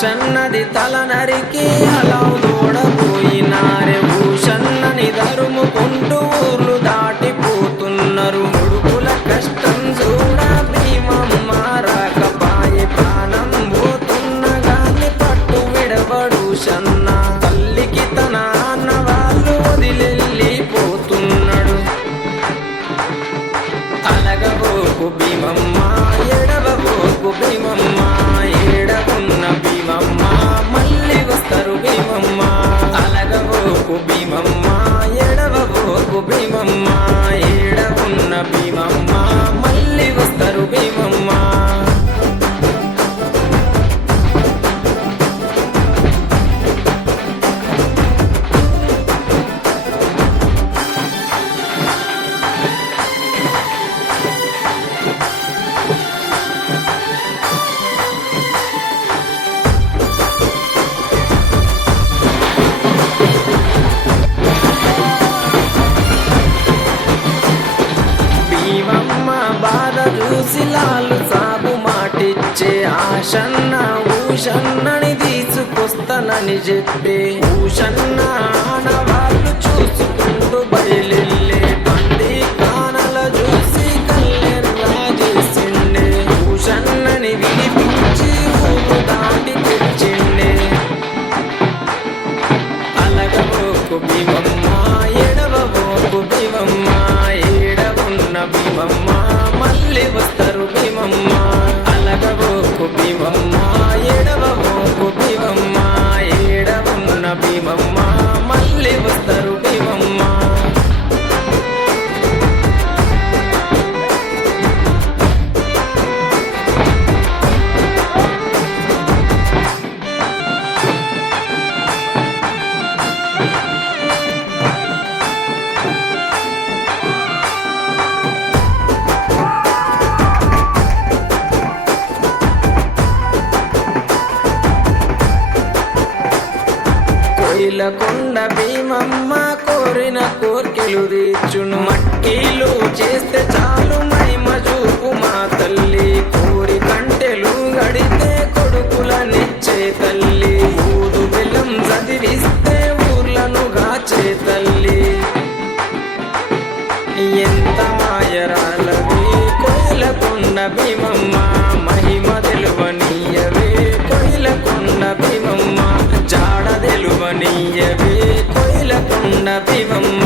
ఆశన్నది తల నరికి అలా దూడబోయినారే భూషన్నని తరుముకుంటూ ఊర్లు దాటిపోతున్నారు కొడుకుల కష్టం చూడ భీమమ్మ రాకపాయే ప్రాణం పోతున్న గాని పట్టు విడబడు షన్న తల్లికి తన అన్న వాళ్ళు వదిలెళ్ళిపోతున్నాడు అలగబోకు భీమమ్మ ఎడవబోకు భీమమ్మ ఏడవున్న భీమమ్మ మళ్ళీ వస్తారు భీమమ్మ అలగబోకు భీమమ్మ ఎడవబోకు భీమమ్మ ఏడవున్న భీమమ్మ మళ్ళీ వస్తారు భీమమ్మ భీమమ్మ బాధ చూసి లాలు సాగు మాటిచ్చే ఆశన్న ఊషన్నని తీసుకొస్తానని చెప్పే ఊషన్న ఆనవాళ్ళు చూసుకుంటూ బయలెళ్ళే బండి కానల చూసి కల్లెర్రా చేసిండే ఊషన్నని విడిపించి ఊరు దాటి తెచ్చిండే అలగబోకు భీమమ్మ ఎడవబోకు భీమమ్మ ఏడవున్న భీమమ్మ మళ్ళీ వస్తారు భీమమ్మ అలగబోకు భీమమ్మ ఎడవబోకు భీమమ్మ ఏడవున్న భీమమ్మ మళ్ళీ వస్తారు భీమమ్మ కొండ భీమమ్మ కోరిన కోర్కెలు తీర్చును మట్టిలు చేస్తే చాలు మహిమ చూపు మా తల్లి కోరి కంటెలు గడితే కొడుకులనిచ్చే తల్లి ఊదు బెల్లం చదివిస్తే ఊర్లను గాచే తల్లి ఎంత మాయరాలవి కోయిలకొండ భీమమ్మ మహిమ తెలువనీయవే కోయిలకొండ భీమమ్మ జాడ తెలువనీయవే కోయిలకొండ భీమమ్మ